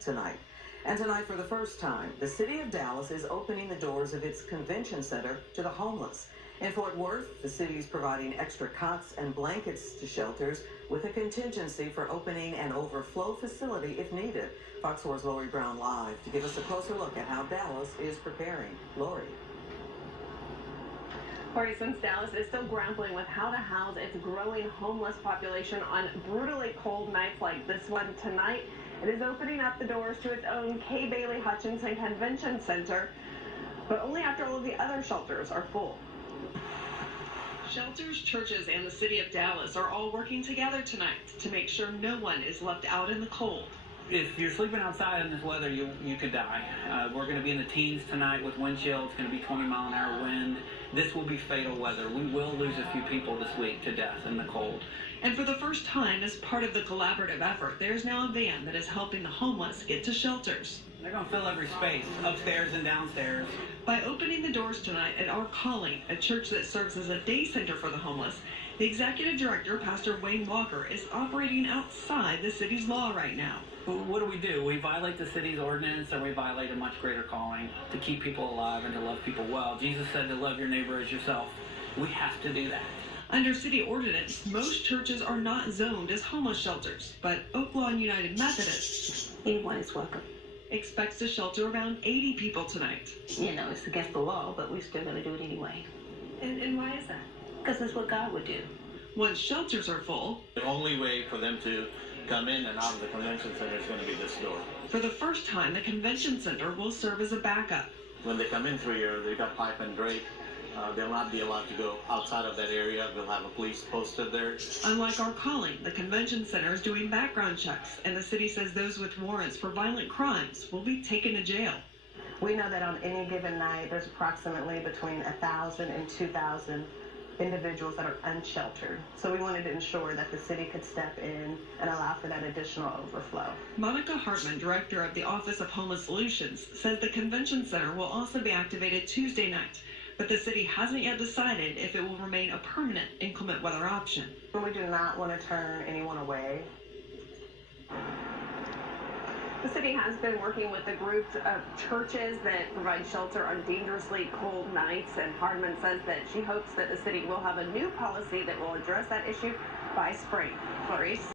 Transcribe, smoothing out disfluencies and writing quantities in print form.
tonight. And tonight, for the first time, the city of Dallas is opening the doors of its convention center to the homeless. In Fort Worth, the city is providing extra cots and blankets to shelters with a contingency for opening an overflow facility if needed. Fox 4's Lori Brown live to give us a closer look at how Dallas is preparing. Lori. Lori, since Dallas is still grappling with how to house its growing homeless population on brutally cold nights like this one tonight, it is opening up the doors to its own Kay Bailey Hutchinson Convention Center, but only after all of the other shelters are full. Shelters, churches, and the city of Dallas are all working together tonight to make sure no one is left out in the cold. If you're sleeping outside in this weather, you could die. We're going to be in the teens tonight with wind chill. It's going to be 20-mile-an-hour wind. This will be fatal weather. We will lose a few people this week to death in the cold. And for the first time, as part of the collaborative effort, there's now a van that is helping the homeless get to shelters. They're going to fill every space, upstairs and downstairs. By opening the doors tonight at Our Calling, a church that serves as a day center for the homeless, the executive director, Pastor Wayne Walker, is operating outside the city's law right now. What do? We violate the city's ordinance, or we violate a much greater calling to keep people alive and to love people well. Jesus said to love your neighbor as yourself. We have to do that. Under city ordinance, most churches are not zoned as homeless shelters, but Oak Lawn United Methodist, anyone is welcome, expects to shelter around 80 people tonight. You know, it's against the law, but we're still going to do it anyway. And why is that? Because that's what God would do. Once shelters are full, the only way for them to come in and out of the convention center is going to be this door. For the first time, the convention center will serve as a backup. When they come in through here, they've got pipe and drape. They'll not be allowed to go outside of that area. They'll have a police posted there. Unlike Our Calling, the convention center is doing background checks, and the city says those with warrants for violent crimes will be taken to jail. We know that on any given night, there's approximately between 1,000 and 2,000 individuals that are unsheltered. So we wanted to ensure that the city could step in and allow for that additional overflow. Monica Hartman, director of the Office of Homeless Solutions, says the convention center will also be activated Tuesday night, but the city hasn't yet decided if it will remain a permanent inclement weather option. We do not want to turn anyone away. The city has been working with a group of churches that provide shelter on dangerously cold nights, and Hardman says that she hopes that the city will have a new policy that will address that issue by spring. Clarice?